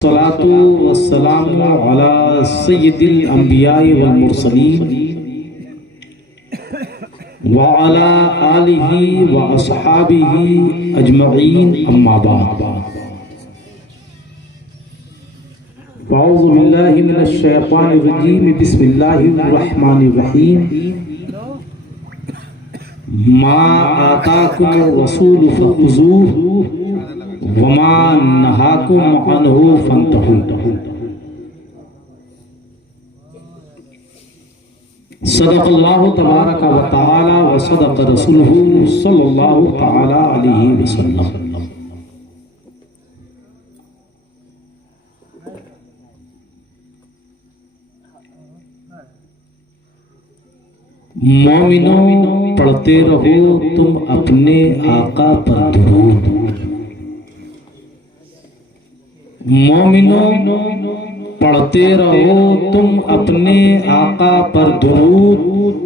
सलातु वस्सलामु अला सय्यिदिल अंबिया'i वल मुरसलीन व अला आलिहि व अस्हाबिहि अजमईन अम्मा बाद। अऊज़ु बिल्लाहि मिनश शैतानिर रजीम बिस्मिल्लाहिर रहमानिर रहीम। मा आताकुमुर रसूलु फखुज़ूहु वमा नहाकुम अन्हु फंतहू। सदक़ल्लाहु तबारक व तआला व सदक़ रसूलुहु सल्लल्लाहु तआला अलैहि वसल्लम। मोमिनों, पढ़ते रहो तुम अपने आका पर दुरूद। मोमिनों, पढ़ते रहो तुम अपने आका पर दुरूद।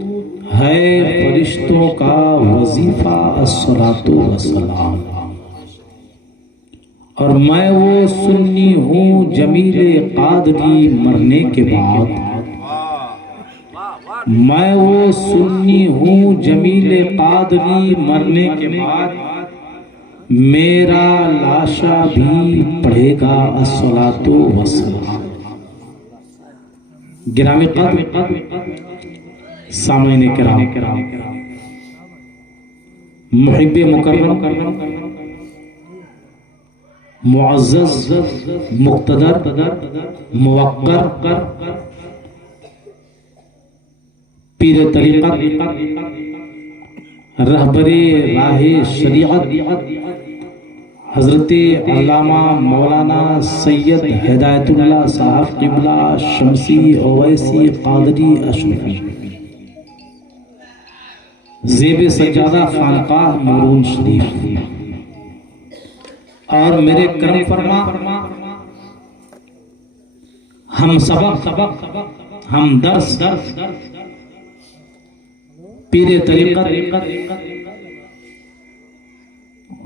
है फरिश्तों का वजीफा अस्सलातु वस्सलाम। और मैं वो सुन्नी हूँ जमीले कादरी मरने के बाद। मैं वो सुन्नी हूँ जमीले कादरी मरने के बाद। मेरा लाशा भी पढ़ेगा अस्सलातु वस्सलाम। गिरामी क़द्र सामईन किराम, मुहिब्बे मुकर्रम, मुअज़्ज़ज़, मुक़्तदर, मुवक्कर, पीर तरीक़त, रहबरे राहे शरीअत हज़रत अल्लामा मौलाना सैयद हिदायतुल्लाह साहब क़िबला शमसी ओवैसी क़ादरी अशरफी ज़ेब सज्जादा खानकाह मोरून शरीफ। और मेरे करम फरमा हम सबक हम दर्स पीर तरीक़त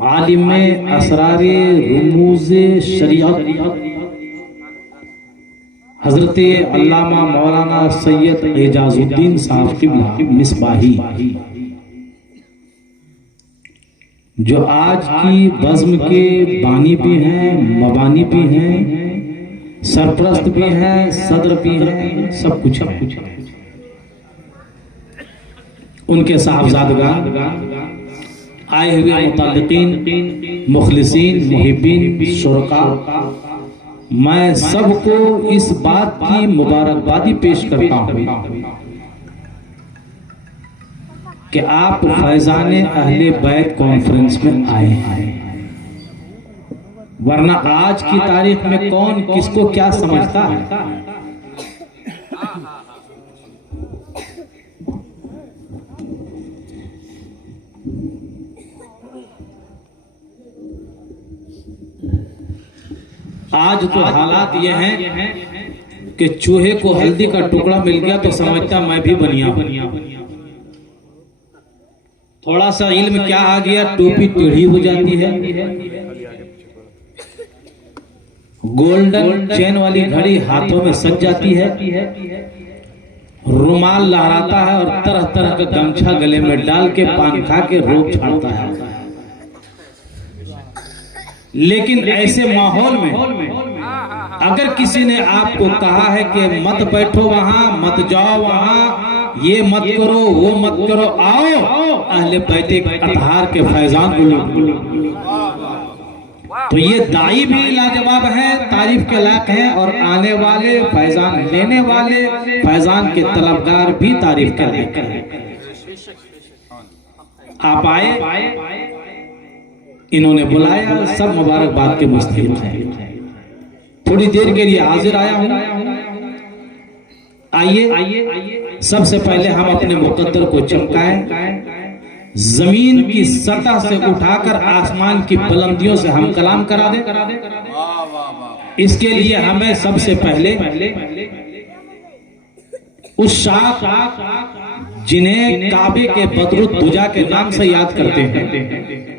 आलिम असरारे रुमूज़े शरीअत हज़रत अल्लामा मौलाना सैयद एजाजुद्दीन साहब क़िबला मिसबाही, जो आज की बज़्म के बानी भी हैं, मबानी भी हैं, सरप्रस्त भी हैं, सदर भी हैं, सब कुछ है। उनके साहबजादगान आए हुए मुतल्लिकीन, मुखलिसीन, मुहिब्बीन, शुरका, मैं सबको इस बात की मुबारकबादी पेश करता हूँ कि आप फैजाने अहले बैत कॉन्फ्रेंस में आए हैं। वरना आज की तारीख में कौन किसको क्या समझता है। आज तो हालात ये हैं कि चूहे को हल्दी का टुकड़ा मिल गया तो समझता मैं भी बनिया। थोड़ा सा इल्म क्या आ गया, टोपी टेढ़ी हो जाती है, गोल्डन चेन वाली घड़ी हाथों में सज जाती है, रुमाल लहराता है और तरह तरह का गमछा गले में डाल के पान खा के रोग छाड़ता है। लेकिन ऐसे माहौल में अगर किसी ने आपको कहा है कि मत बैठो वहां, मत जाओ वहां, ये मत करो, वो मत करो, आओ अहले बैते अतहार के फैजान को लो, तो ये दाई भी लाजवाब है, तारीफ के लायक है। और आने वाले फैजान लेने वाले फैजान के तलबगार भी तारीफ के लायक है। आप आए, इन्होंने बुलाया, सब मुबारकबाद के मुस्तहिक हैं। थोड़ी देर के लिए हाजिर आया हूं। आइए सबसे पहले हम अपने मुकद्दर को चमकाएं, जमीन की सतह से उठाकर आसमान की बुलंदियों से हम कलाम करा दें। इसके लिए हमें सबसे पहले उस शाख जिन्हें काबे के बदरुद्दुजा के नाम से याद करते हैं,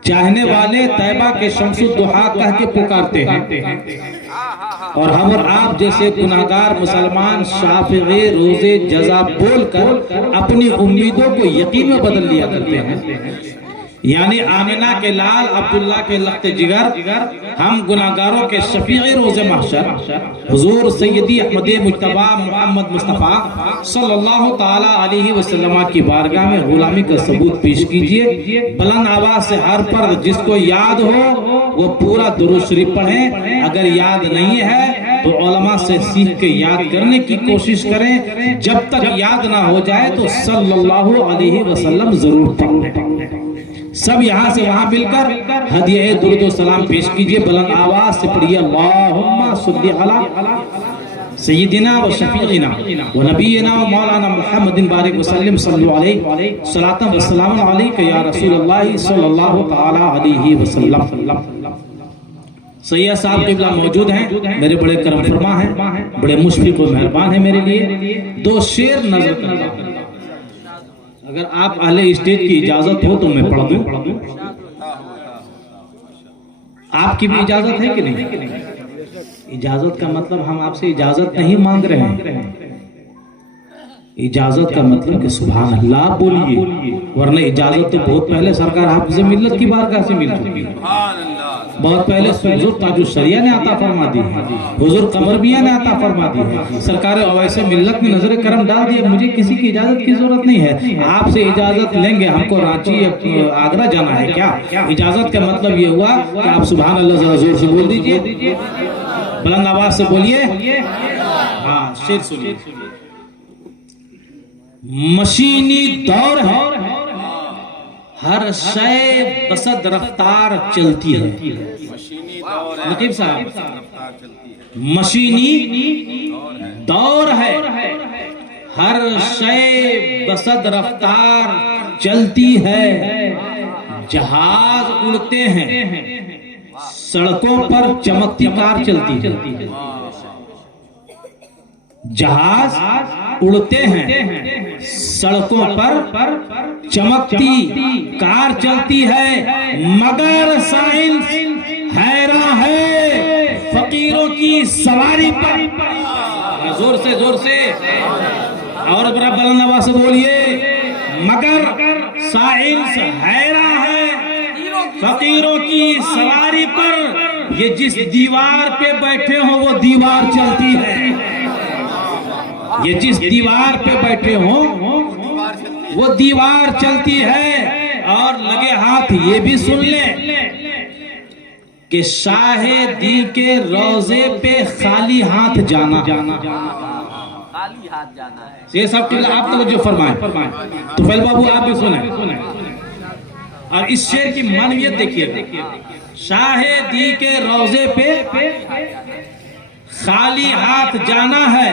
चाहने वाले तैबा के शम्सुद्दुहा कह के पुकारते हैं, और हम और आप जैसे गुनाहगार मुसलमान शाफ़िई रोजे जज़ा बोलकर अपनी उम्मीदों को यकीन में बदल लिया करते हैं। यानी आमिना के लाल अब्दुल्ला के लख्त जिगर हम गुनाहगारों के शफीए रोज़े महशर हुजूर सैयदी अहमद मुज्तबा मोहम्मद मुस्तफ़ा सल्लल्लाहु ताला अलैहि वसल्लम की बारगाह में गुलामी का सबूत पेश कीजिए। बुलंद आवाज से हर फर्द जिसको याद हो वो पूरा दुरूद शरीफ पढ़े। अगर याद नहीं है तो उलमा से सीख के याद करने की कोशिश करें। जब तक याद ना हो जाए तो सल्लल्लाहु अलैहि वसल्लम जरूर पढ़ें। सब यहाँ से वहाँ मिलकर हदिया दुरूद सलाम पेश कीजिए। बुलंद आवाज से पढ़िए अल्लाहुम्मा सल्ली अला सय्यिदिना व शफीइना व नबीना व मौलाना मुहम्मदिन बारिक वसल्लम सल्लल्लाहु अलैहि सलातन व सलाम अलैका या रसूलल्लाह सल्लल्लाहु ताला अलैहि वसल्लम। सैयद साहब क़िबला मौजूद हैं, मेरे बड़े करम फरमा हैं, बड़े मुशफिक और मेहरबान हैं मेरे लिए। दो शेर नजर करता हूं, अगर आप अहले स्टेज की इजाजत हो तो मैं पढ़ दूं। आपकी भी इजाजत है कि नहीं? इजाजत का मतलब हम आपसे इजाजत नहीं मांग रहे हैं, इजाजत का मतलब कि सुभान अल्लाह बोलिए, वरना इजाजत तो बहुत पहले सरकार हाफिज़ मिल्लत की बारगाह से मिल चुकी है। बहुत पहले हुजूर ताजुल शरिया ने अता फरमा दी है, हुजूर कमर मियां ने अता फरमा दी है, सरकार अवैसे मिल्लत ने नजर करम डाल दिया। मुझे किसी की इजाजत की जरूरत नहीं है। आपसे इजाजत लेंगे, हमको रांची आगरा जाना है क्या? इजाजत का मतलब ये हुआ कि आप सुभान अल्लाह जरा जोर से बोल दीजिए, बुलंद आवाज से बोलिए। हाँ, शेर सुनिए। मशीनी दौर है, हर शय बसद रफ्तार चलती है। नकीब साहब, मशीनी दौर है, हर शय बसद रफ्तार चलती है। जहाज उड़ते हैं, सड़कों पर चमकती कार चलती है। जहाज उड़ते हैं, सड़कों पर चमकती कार चलती है, मगर साइंस हैरान है फकीरों की सवारी पर। जोर से और बड़ा बुलंद आवाज से बोलिए, मगर साइंस हैरान है फकीरों की सवारी पर। ये जिस दीवार पे बैठे हो वो दीवार चलती है। ये जिस दीवार पे बैठे हो वो दीवार चलती है। और लगे हाथ ये भी सुन ले कि शाहे दी के रोजे पे खाली हाथ जाना, खाली हाथ जाना है। ये सब आप तो जो फरमाए तो फैल बाबू आप भी सुने। और इस शेर की मानवियत देखिए, शाहे दी के रोजे पे खाली हाथ जाना है।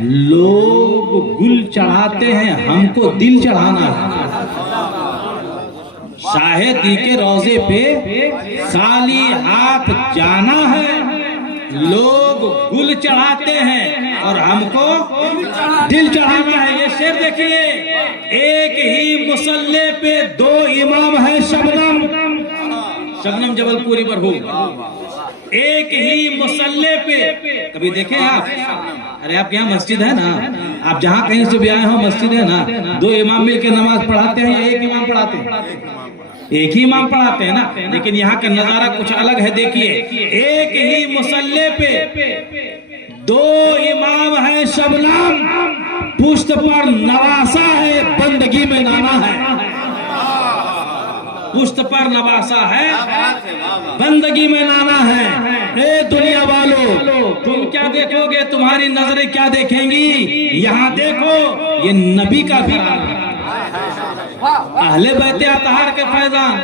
लोग गुल चढ़ाते हैं, हमको दिल चढ़ाना है। शाहिदी के रोजे पे खाली हाथ जाना है, लोग गुल चढ़ाते हैं और हमको दिल चढ़ाना है। ये शेर देखिए, एक ही मुसल्ले पे दो इमाम है। शबनम जबलपुरी मरहूम एक ही मुसल्ले पे, कभी देखे आप? अरे आप यहाँ मस्जिद है ना, आप जहाँ कहीं से भी आए हो मस्जिद है ना, दो इमाम मिलकर नमाज पढ़ाते हैं या एक इमाम पढ़ाते हैं? एक ही इमाम पढ़ाते हैं ना। लेकिन यहाँ का नजारा कुछ अलग है। देखिए, एक ही मुसल्ले पे दो इमाम है। शबनम पुश्त पर नवासा है, बंदगी में नाना है। पुश्त पर नवासा है, बंदगी में नाना है। ए दुनिया वालों, तुम क्या देखोगे? तुम्हारी नजरें क्या देखेंगी? यहाँ देखो, ये नबी का घराना, अहले बैत अतहर के फैजान।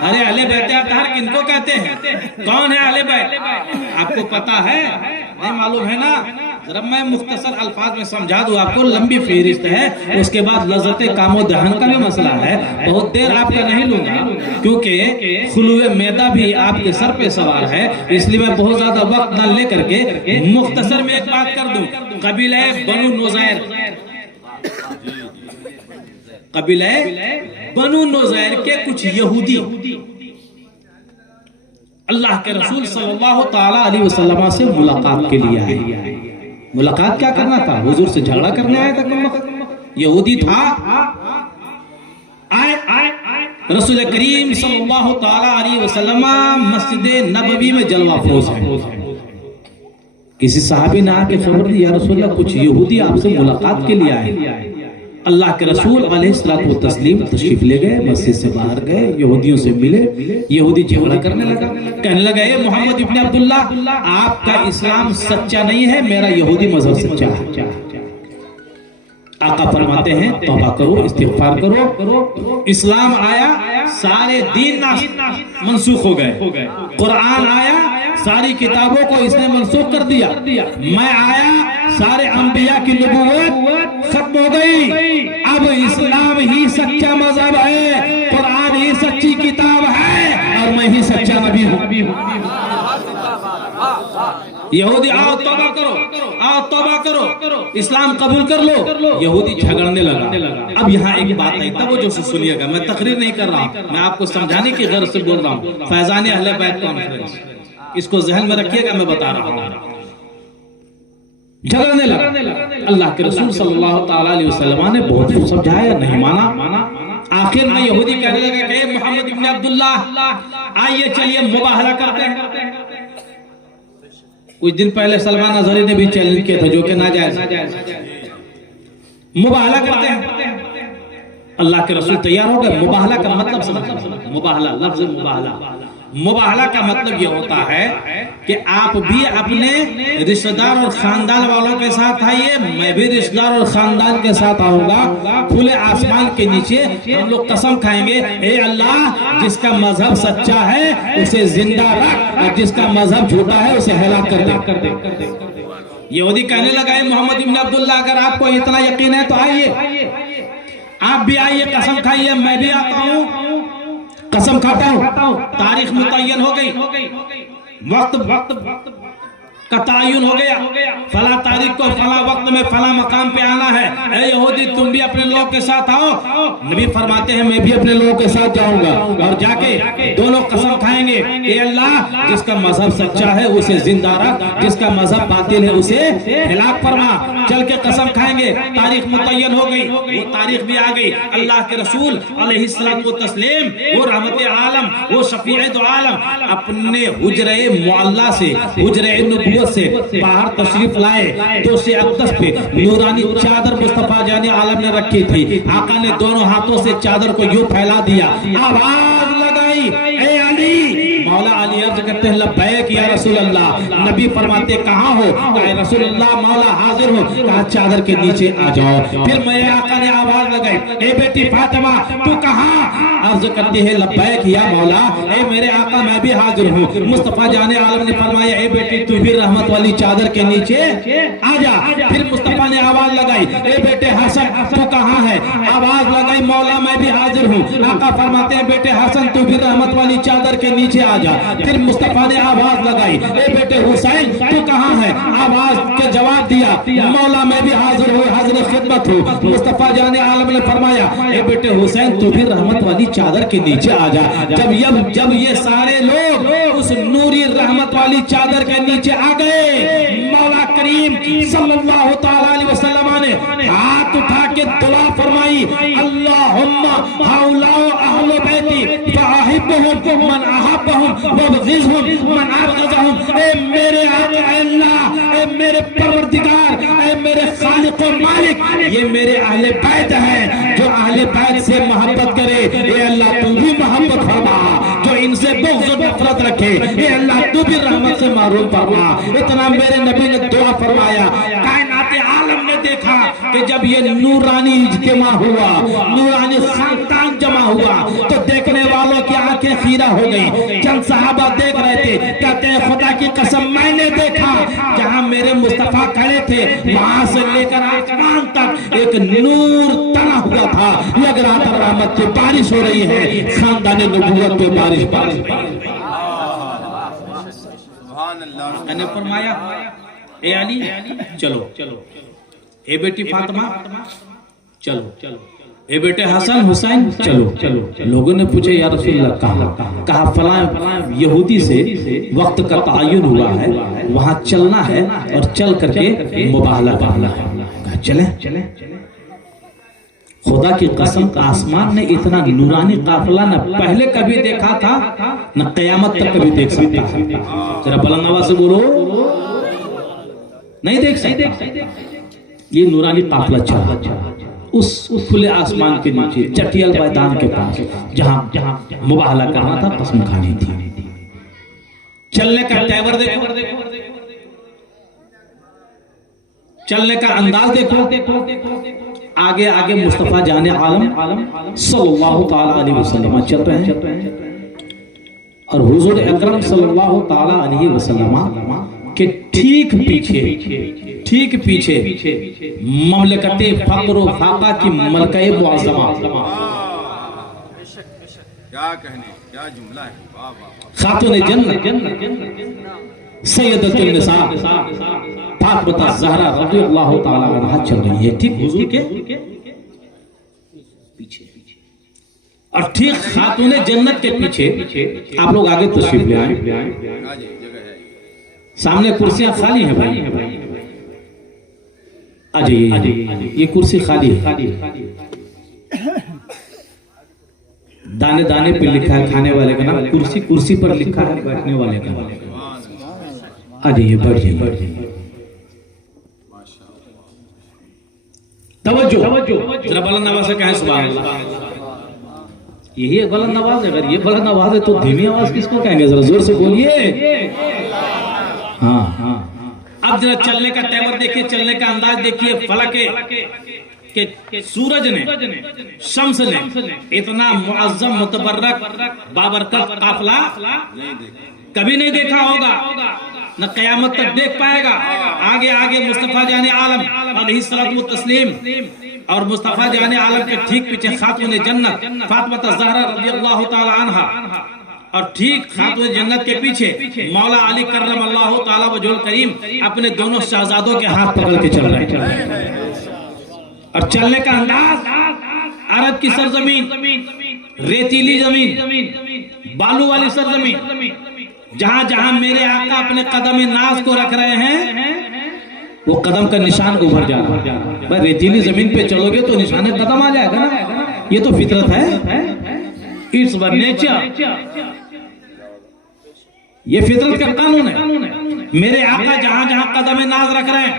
अरे अहले बैत अतहर किनको कहते हैं? कौन है अहले बैत? आपको पता है? नहीं मालूम है ना? जरा मैं मुख्तसर अल्फाज में समझा दूं आपको। लंबी फहरिस्त है, उसके बाद लज्जत कामो दहन का भी मसला है। बहुत देर आपका नहीं लूंगा क्योंकि खुलुए मैदा भी आपके सर पे सवार है, इसलिए मैं बहुत ज्यादा वक्त न लेकर के मुख्तसर में एक बात कर दूं। कबीला बनु नुज़ैर, कबीला बनु नुज़ैर के कुछ यहूदी अल्लाह के रसूल सल्लल्लाहु ताला अलैहि वसल्लम से मुलाकात के लिए आए। मुलाकात क्या करना था? हुजूर से झगड़ा करने आया था। यहूदी था, आए रसूल करीम सल्लल्लाहु ताला अलैहि वसल्लम मस्जिद नबवी में जलवा फरोज है। किसी साहबी ने आके खबर दी, या रसूलल्लाह कुछ यहूदी आपसे मुलाकात के लिए आए। अल्लाह के रसूल अलैहिस्सलातु तस्लीम तशरीफ ले गए, मस्जिद से बाहर गए, यहूदियों से मिले। यहूदी झगड़ा करने लगा, कहने लगा, ए मोहम्मद इब्न अब्दुल्ला, आपका इस्लाम सच्चा नहीं है, मेरा यहूदी मजहब सच्चा है। आका फरमाते हैं, तौबा करो, इस्तिगफार करो। इस्लाम आया, सारे दीन मनसूख हो गए। कुरान आया, सारी किताबों को इसने मनसूख कर दिया। मैं आया, सारे अंबिया की नबूवत खत्म हो गई। अब इस्लाम ही सच्चा मजहब है, कुरान ही सच्ची किताब है, और मैं ही सच्चा नबी हूँ। यहूदी आओ तौबा करो, आओ तौबा करो, इस्लाम कबूल कर लो। यहूदी झगड़ने लगा। अब यहाँ एक बात आई, तब वो जो सुनिएगा, मैं तकरीर नहीं कर रहा हूँ, मैं आपको समझाने की गर्ज से बोल रहा हूँ। फैजान अहले बैत कॉन्फ्रेंस, इसको जहन में रखिएगा, मैं बता रहा हूँ। झगड़ने लगा। अल्लाह के रसूल सल्लल्लाहु ताला अलैहि वसल्लम ने बहुत कुछ समझाया, नहीं माना। आखिर में यहूदी कहने लगा कि मोहम्मद इब्न अब्दुल्ला, आइए चलिए मुबाहला करते हैं। कुछ दिन पहले सलमान अजहरी ने भी चैलेंज किया था, जो कि नाजायज। मुबाहला करते हैं। अल्लाह के रसूल तैयार हो गए। मुबाहला का मतलब समझ, मुबाहला लफ्ज मुबाहला का मतलब यह होता है कि आप भी अपने रिश्तेदार और खानदान वालों के साथ आइए, मैं भी रिश्तेदार और खानदान के साथ आऊंगा। खुले आसमान के नीचे हम लोग कसम खाएंगे, ए अल्लाह, जिसका मजहब सच्चा है उसे जिंदा रख, और जिसका मजहब झूठा है उसे हलाक कर दे। यहूदी कहने लगा, मोहम्मद इब्न अब्दुल्ला, अगर आपको इतना यकीन है तो आइए, आप भी आइए, कसम खाइए, मैं भी आता हूँ, कसम खाता हूँ। तारीख मुतय्यन हो गई, वक्त का तयन हो गया, फला तारीख को फला वक्त में फला मकाम पे आना है। ए यहूदी, तुम भी अपने लोग के साथ आओ। नबी फरमाते हैं, मैं भी अपने लोगों के साथ जाऊंगा, और जाके दोनों कसम खाएंगे, ए अल्लाह, जिसका मजहब सच्चा है उसे जिंदा रख, जिसका मजहब बातिल है उसे हिलाक फरमा। चल के कसम खाएंगे। तारीख मुतय्यन हो गई, वो तारीख भी आ गई। अल्लाह के रसूल अलैहिस्सलातु तस्लीम, वो रहमत आलम, वो शफीअ दो आलम, अपने हुजरे मुअल्ला से, हुजरे नबूवत से बाहर तशरीफ लाए। तो से अक़दस पे नूरानी चादर मुस्तफा जाने आलम ने रखी थी। आका ने दोनों हाथों से चादर को यूं फैला दिया, आवाज लगाई, ए अली। मौला अली अर्ज करते हैं, लब्बैक या रसूल अल्लाह। नबी फरमाते, कहाँ हो? कहा, रसूल अल्लाह, मौला हाजिर हो। कहा, चादर के नीचे आ जाओ। फिर मेरे आका ने आवाज लगाई, ए बेटी फातिमा, तू कहाँ? अर्ज करती है, लब्बैक या मौला, ए मेरे आका, मैं भी हाजिर हूँ। मुस्तफा जाने आलम ने फरमाया, ए बेटी, तू भी रहमत वाली चादर के नीचे आ जा। फिर मुस्तफा ने आवाज लगाई, ए बेटे हसन, तू कहाँ है? आवाज लगाई, मौला, मैं भी हाजिर हूँ। आका फरमाते हैं, बेटे हसन, तू भी रहमत वाली चादर के नीचे आ जा। फिर मुस्तफा ने आवाज लगाई, ए बेटे हुसैन, तू कहाँ है? आवाज के जवाब दिया, मौला, मैं भी हाजिर हूँ, हाजिर खिदमत हूँ। मुस्तफा जाने आलम ने फरमाया, ए बेटे हुसैन, तू भी रहमत वाली चादर के नीचे आ जा। जब ये सारे लोग उस नूरी रहमत वाली चादर के नीचे आ गए, मौला करीम सल्लल्लाहु ताला अलैहि वसल्लम ने हाथ उठा के दुआ फरमाई, अल्लाहुम्मा हाउला अहले बैती फअहिब्हुम मन अहब्बहुम वबग़िज़हुम मन अबग़ज़हुम। ए मेरे आका अल्लाह, ए मेरे परवरदिगार, ए मेरे खालिक और मालिक, ये मेरे अहले बैत हैं, जो अहले बैत से मोहब्बत करे, ए अल्लाह तू भी मोहब्बत फरमा। जो इनसे बुग़्ज़ और नफ़रत रखे, ए अल्लाह तू भी रहमत से महरूम फरमा। इतना मेरे नबी ने दुआ फरमाया। कायनात आलम ने देखा कि जब ये नूरानी इज्तिमा हुआ, नूरानी खानदान जमा हुआ, तो देखने वालों की आंखें खीरा हो गई। चंद सहाबा देख रहे थे, कहते हैं, खुदा की कसम, मैंने देखा जहां मेरे मुस्तफा खड़े थे, वहां से लेकर आसमान तक एक नूर तना हुआ था। लग रहा था रहमत की बारिश हो रही है, खानदान नबूवत पे बारिश। मैंने फरमाया, ए अली, चलो, ए बेटी फातिमा, चलो। ए बेटे हसन हुसैन चलो चलो। लोगों ने पूछे या रसूलल्लाह कहा फलां यहूदी से वक्त का तयन हुआ है, वहां चलना है और चल करके मुबाहला करना है। कहा चले। खुदा की कसम आसमान ने इतना नूरानी काफिला न पहले कभी देखा था न कयामत तक कभी देख सकता है। जरा बुलंद आवाज से बोलो, नहीं देख सकते। ये नूरानी काफिला चला उस खुले आसमान के नीचे चटियल मैदान के पास जहां मुबाहला करना था, कसम खानी थी। चलने का तेवर देखो, चलने का अंदाज देखो। आगे आगे मुस्तफा जाने आलम सल्लल्लाहु ताला अलैहि वसल्लम चल रहे हैं और हुजूर अकरम सल्लल्लाहु ताला अलैहि वसल्लम के ठीक पीछे ममलकते फक्र व फाका की मलकाए मुअज़्ज़मा, क्या कहने, क्या जुमला है, वाह वाह। खातून जन्नत सैयदतुन निसा फातिमा ज़हरा रज़ियल्लाहु ताला अन्हा चल रही है ठीक हुजूर के पीछे। और ठीक खातून जन्नत के पीछे आप लोग आगे तशरीफ ले आए। सामने कुर्सियां खाली हैं भाई, आ जाइए। ये कुर्सी खाली है, दाने दाने पे लिखा है खाने वाले का नाम, कुर्सी कुर्सी पर लिखा है बैठने वाले का नाम। आ जाइए, बैठ जाइए। तवज्जो, जरा बुलंद आवाज से कहें सुभान अल्लाह। यही बुलंद आवाज है। अगर ये बुलंद आवाज है तो धीमी आवाज किसको कहेंगे? जरा जोर से बोलिए। हाँ। अब जरा चलने का तेवर देखिए, चलने का अंदाज देखिए। फलक के सूरज ने, शम्स ने इतना मुअज़्ज़म मुतबर्रक बाबरकत काफिला कभी नहीं देखा होगा, न कयामत तक देख पाएगा। आगे आगे मुस्तफा जाने आलम अलैहिस्सलातु तस्लीम और मुस्तफा जाने आलम के ठीक पीछे खातून जन्नत फातिमा ज़हरा रज़ियल्लाहु ताला अन्हा और ठीक खातून जन्नत के पीछे मौला अली कर्रमल्लाहु ताला वजहुल करीम अपने दोनों शहजादों के हाथ पकड़ के चल रहे हैं। और चलने का अंदाज अरब की सरजमीन, रेतीली जमीन, बालू वाली सरजमीन, जहां जहां मेरे आका अपने कदम नाज को रख रहे हैं वो कदम का निशान उभर जा रहा है। भाई रेतीली जमीन पे चलोगे तो निशान कदम आ जाएगा ना, ये तो फितरत है। इट्स वर नेचर, ये फितरत का कानून है। मेरे आका जहां जहां कदम नाज रख रहे हैं,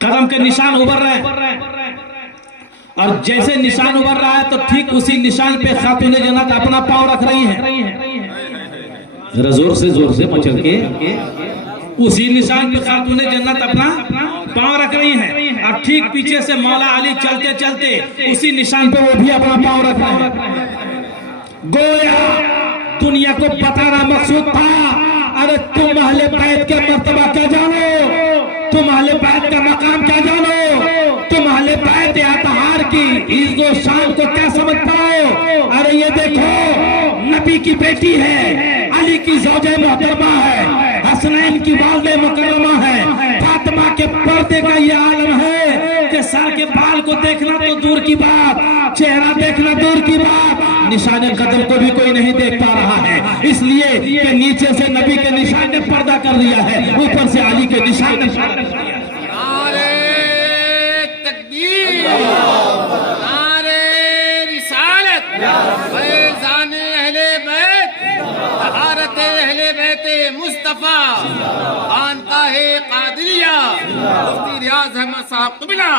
कदम के निशान उभर रहे हैं और जैसे निशान उभर रहा है तो ठीक उसी निशान पे खातून जन्नत अपना पांव रख रही है। जरा जोर से मचल के उसी निशान पे खातून जन्नत अपना पांव रख रही हैं और ठीक पीछे से मौला अली चलते चलते उसी निशान पे वो भी अपना पांव रख रहे हैं। गोया दुनिया को बताना मकसूद था, अरे तुम अहले बैत के मर्तबा क्या जानो, तुम अहले बैत का मकाम क्या जानो, तुम अहले बैत अतहार की इज्जत व शान को क्या समझ पाओ। अरे ये देखो, नबी की बेटी है, अली की ज़ौजे मोहतरमा है, हसनैन की वालिद मुकर्रमा है, फातिमा के पर्दे का ये आलम है कि सर के बाल को देखना तो दूर की बात, चेहरा देखना दूर की बात, निशाने कदम को भी कोई नहीं देख पा रहा है। इसलिए कि नीचे से नबी के निशान ने पर्दा कर दिया है, ऊपर से अली के निशान ने पर्दा कर दिया है। नारे तकबीर, नारे रिसालत, फैज़ाने अहले बैत, तहारते अहले बैते मुस्तफा, खानकाहे कादिरिया, मुफ्ती रियाज अहमद साहब क़िबला,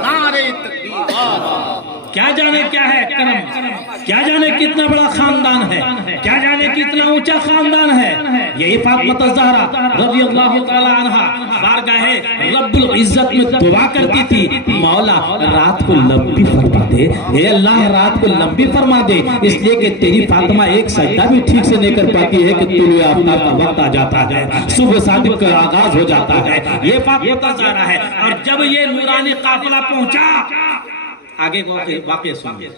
नारे तकबीर। क्या जाने क्या है करम, क्या जाने कितना बड़ा खानदान है, क्या जाने कितना ऊंचा खानदान है। यही फातिमा ज़हरा रज़ियल्लाहु ताला अन्हा बारगाहे रब्बुल इज्जत में दुआ करती थी, मौला रात को लंबी फरमा दे, हे अल्लाह रात को लंबी फरमा दे, इसलिए कि तेरी फातिमा एक सजदा भी ठीक से नहीं कर पाती है कि तुलुए आफ्ताब का वक्त आ जाता है, सुबह सादिक का आगाज हो जाता है। ये फातिमा ज़हरा है। और जब ये नूरानी काफिला पहुंचा, आगे वाक़या सुनिए।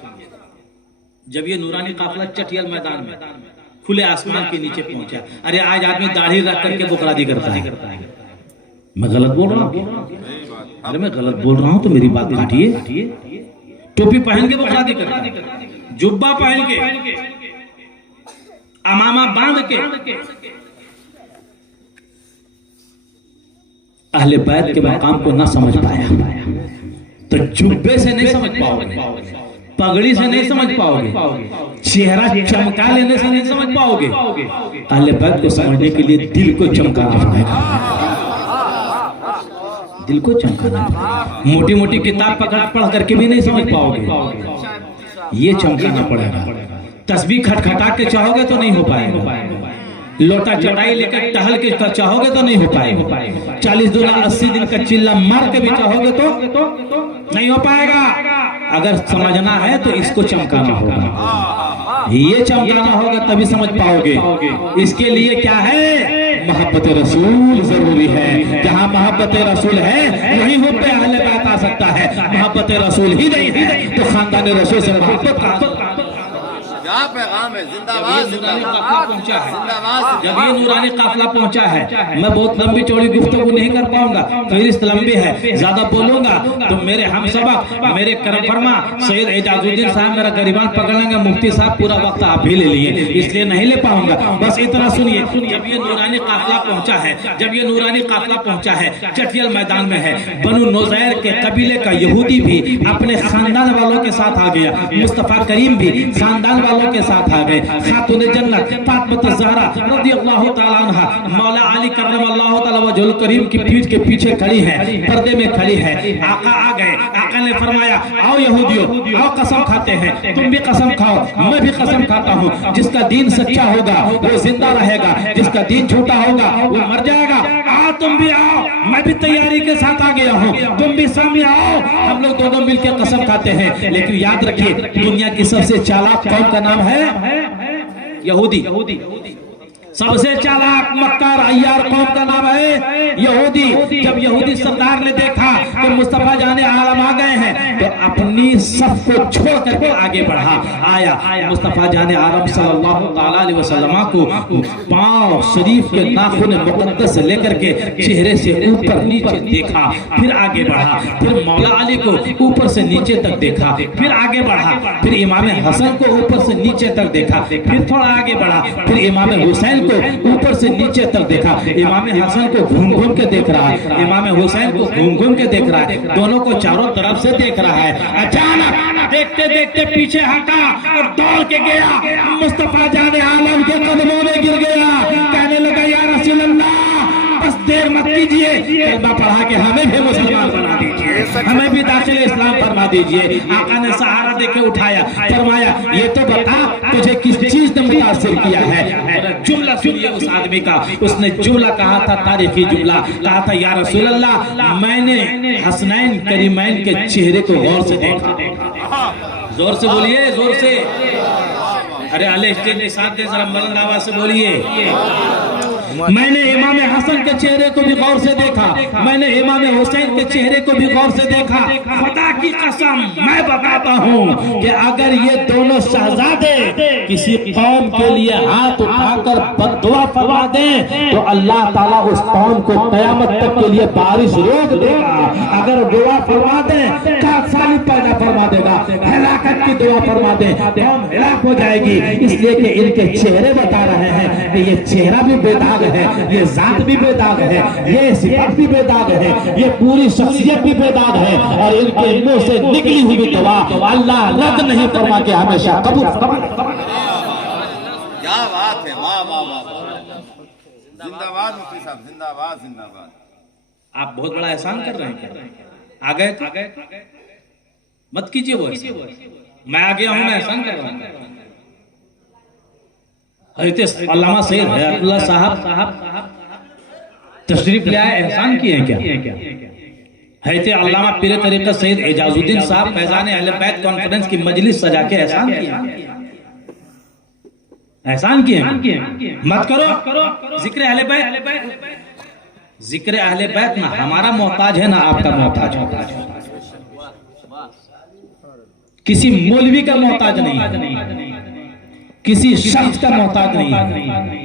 जब ये नूरानी काफिला चटियल मैदान में खुले आसमान के नीचे पहुंचा, अरे आज आदमी दाढ़ी रख करके बुकरादी करता है। मैं गलत बोल रहा हूँ? अरे मैं गलत बोल रहा हूँ तो मेरी बात काटिए। टोपी पहन के बुखरादी करता है, जुब्बा पहन के, अमामा बांध के। अहले बैत के मकाम को ना समझ पाया तो जुब्बे से नहीं समझ पाओगे, पगड़ी से नहीं समझ पाओगे, चेहरा चमका लेने से नहीं समझ पाओगे। अहले बैत को समझने के लिए दिल को चमकाना पड़ेगा, दिल को चमकाना। मोटी मोटी किताब पढ़ करके भी नहीं समझ पाओगे, ये चमकाना पड़ेगा। तस्बीह खटखटा के चाहोगे तो नहीं हो पाएगा, लोटा चटाई लेकर टहल के चाहोगे तो नहीं हो पाएगा, 40 दूना 80 दिन का चिल्ला मार के भी चाहोगे तो नहीं हो पाएगा। अगर समझना है तो इसको चमकाना होगा, ये चमकाना होगा तभी समझ पाओगे। इसके लिए क्या है, मोहब्बत रसूल जरूरी है। जहाँ मोहब्बत रसूल है वहीं हुब अहले बैत आ सकता है। मोहब्बत रसूल ही नहीं है तो खानदान रसूल से मोहब्बत का क्या पैगाम है। जिंदाबाद जिंदाबाद पहुंचा है। जिंदाबाद। जब ये नूरानी काफिला पहुंचा है, मैं बहुत लंबी चौड़ी गुफ्तगू नहीं कर पाऊंगा, फहरिस्त लंबी है, ज्यादा बोलूंगा तो मेरे हम सबक, मेरे करम फरमा सैयद एजाजुद्दीन साहब मेरा गरीबान पकड़ लेंगे, मुफ्ती साहब पूरा वक्त आप भी ले लिए, इसलिए नहीं ले पाऊंगा। बस इतना सुनिए, जब ये नूरानी काफिला पहुंचा है, जब ये नूरानी काफिला पहुंचा है, चटियल मैदान में है, बनु नौज़ैर के कबीले का यहूदी भी अपने खानदान वालों के साथ आ गया, मुस्तफा करीम भी खानदान वालों के साथ आ गए। खातून जन्नत फातिमा ज़हरा रज़ियल्लाहु ताला अन्हा मौला अली करमल्लाहु ताला वजहुल करीम की पीठ के पीछे खड़ी है, पर्दे में खड़ी है। आका आ गए, आका ने फरमाया आओ यहूदियों, आओ कसम खाते हैं, तुम भी कसम खाओ, मैं भी कसम खाता हूँ। जिसका दीन सच्चा होगा वो जिंदा रहेगा, जिसका दीन झूठा होगा वो मर जाएगा। आओ तुम भी आओ, मैं भी तैयारी के साथ आ गया हूँ, तुम भी सामने आओ, हम लोग दोनों मिलकर कसम खाते हैं। लेकिन याद रखिए, दुनिया की सबसे चालाक कौम का नाम है यहूदी। सबसे चालाक मक्कार अय्यार कौम का नाम है यहूदी। जब यहूदी सरदार ने देखा कि मुस्तफा जाने आलम आ गए हैं तो अपनी सफ को छोड़ करके आगे बढ़ा आया। मुस्तफा जाने आलम सल्लल्लाहु अलैहि वसल्लम को पांव शरीफ के नाखून मुकद्दस लेकर के चेहरे से ऊपर नीचे देखा, फिर आगे बढ़ा, फिर मौला अली को ऊपर से नीचे तक देखा, फिर आगे बढ़ा, फिर इमाम हसन को ऊपर से नीचे तक देखा, फिर थोड़ा आगे बढ़ा, फिर इमाम हुसैन को ऊपर से नीचे तक देखा। इमाम हसन को घूम घूम के देख रहा है, इमाम हुसैन को घूम घूम के देख रहा है, दोनों को चारों तरफ से देख रहा है। अचानक देखते देखते पीछे हटा और दौड़ के गया, मुस्तफा जाने आलम के कदमों में गिर गया, कहने लगा या रसूल अल्लाह बस देर मत कीजिए, कलमा पढ़ा के हमें भी मुसलमान बना दीजिए, हमें भी दाखिल इस्लाम फरमा दीजिए। आका ने सहारा देके उठाया, फरमाया ये तो बता तुझे किस चीज ने मुतासिर किया है। जुमला सुनिए उस आदमी का, उसने जुमला कहा था, तारीखी जुमला कहा था, या रसूल अल्लाह मैंने हसनैन करीमैन के चेहरे को गौर से देखा। जोर से बोलिए, जोर से। अरे अले स्टेज के साथ जरा बुलंद आवाज से बोलिए। मैंने इमाम हसन के चेहरे को भी गौर से देखा, मैंने इमाम हुसैन के चेहरे को भी गौर से देखा। खुदा की कसम मैं बताता हूँ कि अगर ये दोनों शहजादे किसी कौम के लिए हाथ उठाकर बद्दुआ फरमा दें तो अल्लाह ताला उस कौम को कयामत तक के लिए बारिश रोक देगा। अगर दुआ फरमा दें काफसाली पैदा फरमा देगा, हलाकत की दुआ फरमा दें कौम हलाक हो जाएगी। इसलिए कि इनके चेहरे बता रहे हैं कि ये चेहरा भी बेदाग है, ये जात भी बेदाग है, ये सिफत भी बेदाग है, ये पूरी शख्सियत भी बेदाग है, और इनके मुंह से निकली हुई दुआ अल्लाह रद्द नहीं फरमा के हमेशा कबूल फरमा। क्या बात है, वाह वाह वाह। जिंदाबाद मुफ्ती साहब, जिंदाबाद जिंदाबाद। आप बहुत बड़ा एहसान कर रहे हैं, आ गए मत कीजिए वो, मैं आ गया हूं, मैं एहसान कर रहा हूं। अल्लामा सैयद हयातुल्लाह साहब तशरीफ ले आए, एहसान किए हैं क्या? हैते अल्लामा पीर तरीक़त सैयद एजाजुद्दीन साहब फैजान अहले बैत कॉन्फ्रेंस की मजलिस सजा के एहसान किए, एहसान किए। मत करो जिक्र अहले बैत, जिक्र अहले बैत ना हमारा मोहताज है ना आपका मोहताज है, किसी मौलवी का मोहताज नहीं, किसी शख्स का मोहताज नहीं है।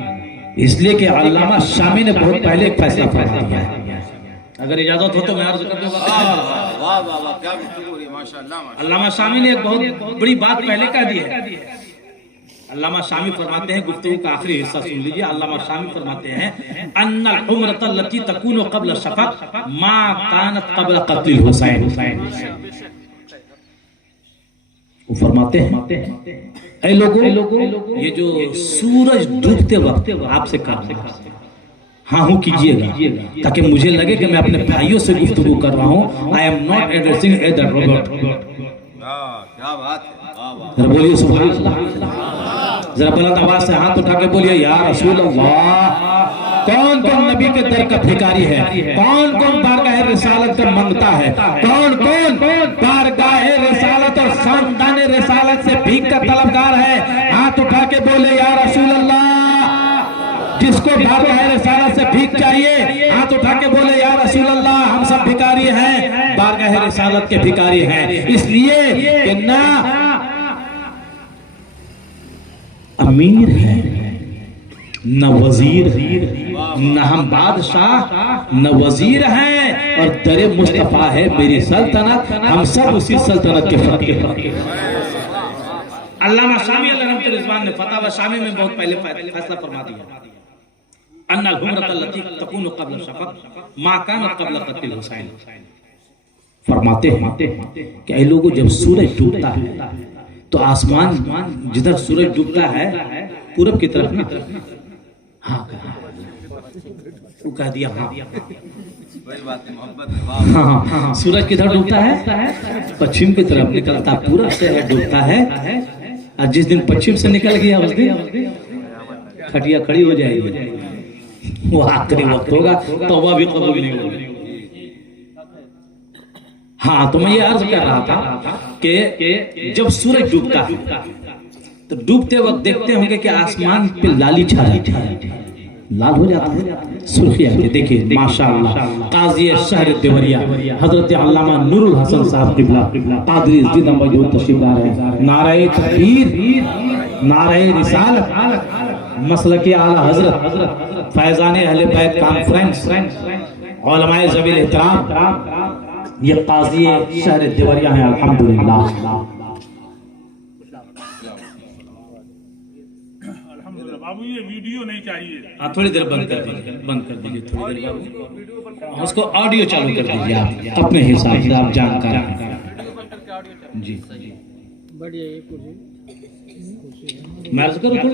इसलिए कि अल्लामा शामी ने बहुत पहले एक फैसला फरमा दिया है, अगर इजाजत हो तो मैं अर्ज कर दूंगा। वाह वाह वाह, क्या गुफ्तगू हो रही है, माशाअल्लाह माशाअल्लाह। अल्लामा शामी ने एक बहुत बड़ी बात पहले कह दी है। अल्लामा शामी फरमाते हैं, गुफ्तगू का आखिरी हिस्सा सुन लीजिए। अल्लामा शामी फरमाते हैं, अन्नल उम्रत लती तकूनु क़ब्ल शफ़क़ मा कानत क़ब्ल क़त्ल हुसैन। वो फरमाते हैं, ऐ लोगों, ये जो सूरज डूबते वक्त आपसे काम है, हाँ हूँ कीजिएगा, ताकि मुझे लगे कि मैं अपने भाइयों से गुफ्तगू कर रहा हूँ। I am not addressing A the robot. क्या बात है, वाह वाह। जरा बोलिए सुभान अल्लाह। जरा बुलंद आवाज से हाथ उठा के बोलिए या रसूल अल्लाह। कौन कौन नबी के दर का भिखारी है? कौन कौन बारगाह रिसालत का मांगता है? कौन कौन बारगाह रिसालत और खानदान रिसालत से भीख का तलबगार है? हाथ उठा के बोले या रसूल अल्लाह। जिसको बारगाह रिसालत से भीख चाहिए, हाथ उठा के बोले या रसूल अल्लाह। हम सब भिखारी हैं, बारगाह रिसालत के भिखारी हैं। इसलिए कि ना अमीर है, न वजीर, न हम बादशाह, न वजीर हैं, और दरे मुस्तफा है मेरी सल्तनत। हम सब उसी सल्तनत के फकीर। अल्लामा शामी अलैहि रिज़वान ने फतावा शामी में बहुत पहले फैसला फरमा दिया, अन्नल हुमरत लती तकूनु क़ब्ल शफ़क़ मा कानत क़ब्ल क़त्ल हुसैन। फरमाते हैं कि ऐ लोगों, जब सूरज डूबता है तो आसमान जिधर सूरज डूबता है पूरब की तरफ ना, हाँ वो कह दिया हाँ, वही बात है, मोहब्बत है, वाह। हाँ, सूरज किधर डूबता है? पश्चिम की तरफ निकलता, पूरब से डूबता है। और जिस दिन पश्चिम से निकल गया उस दिन खटिया खड़ी हो जाएगी, वो आखिरी वक्त होगा, तौबा भी कबूल नहीं होगी। हाँ, तो मैं ये अर्ज कर रहा था कि जब सूरज डूबता है तो डूबते वक्त देखते होंगे कि आसमान पे लाली छा जाती है, लाल हो जाता है, सुर्खी आती है। देखिए माशाअल्लाह, काजी शहर देवरिया हजरत अल्लामा नूरुल हसन साहब किबला कादरी जिंदा मौजूद तशरीफ ला रहे हैं। नारे तकबीर, नारे रिसालत, मसलकी आला हजरत, फैजान अहले बैत कॉन्फ्रेंस, उलमाए ज़वील एहतराम, ये काजी शहर देवरिया है। अल्हम्दुलिल्लाह। बाबू ये वीडियो नहीं चाहिए। हाँ, थोड़ी देर बंद कर दीजिए, बंद कर दीजिए थोड़ी देर बाबू। उसको ऑडियो चालू कर दीजिए आप अपने हिसाब से, आप जानकार हैं जी। मैं अर्ज करूं थोड़ी